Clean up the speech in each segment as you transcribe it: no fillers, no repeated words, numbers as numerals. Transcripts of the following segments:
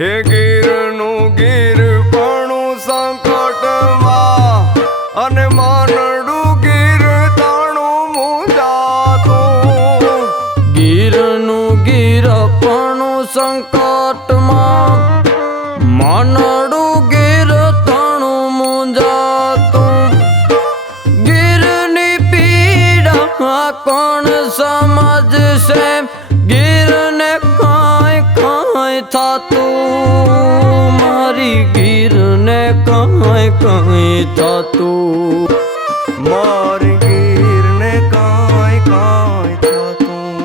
હે ગીરનું ગીરપણું સંકટમાં અને માનડું ગીર તાણું મૂંઝાતું. ગીરનું ગીરપણું સંકટમાં માનડું ગીર તાણું મૂંઝાતું. ગીરની પીડા કોણ સમજશે, ગીરને કાંઈ કાંઈ થાતું. મારી ગીરને કાંઈ કાંઈ થાતું. મારી ગીરને કાંઈ કાંઈ થતું.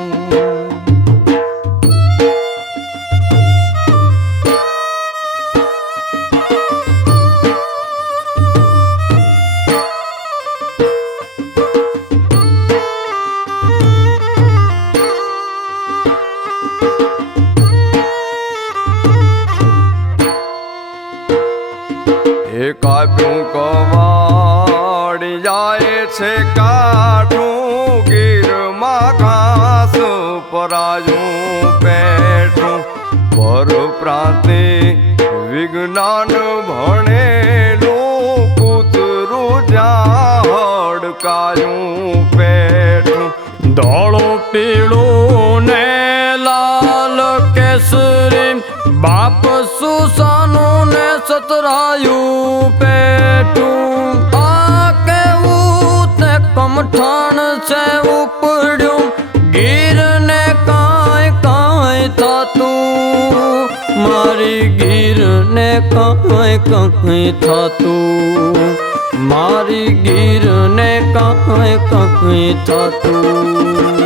એ કાપ્યું કવાડી જાય છે કાઠું, ગીરમાં ઘાસ પરાયું પેઠું. પર પ્રાંતે વિજ્ઞાન ભણેલું, કૂતરું જ્યાં હડકાયું પેઠું. ધોળું પીળું ને લાલ કેસરી, બાપ સુસાનું ને સતરાયું પેટું. આ કેવું તે કમઠાણ છે ઉપડ્યું, ગીરને કાંઈ કાંઈ થાતું. મારી ગીરને કાંઈ કાંઈ થાતું. મારી ગીરને કાંઈ કાંઈ થાતું.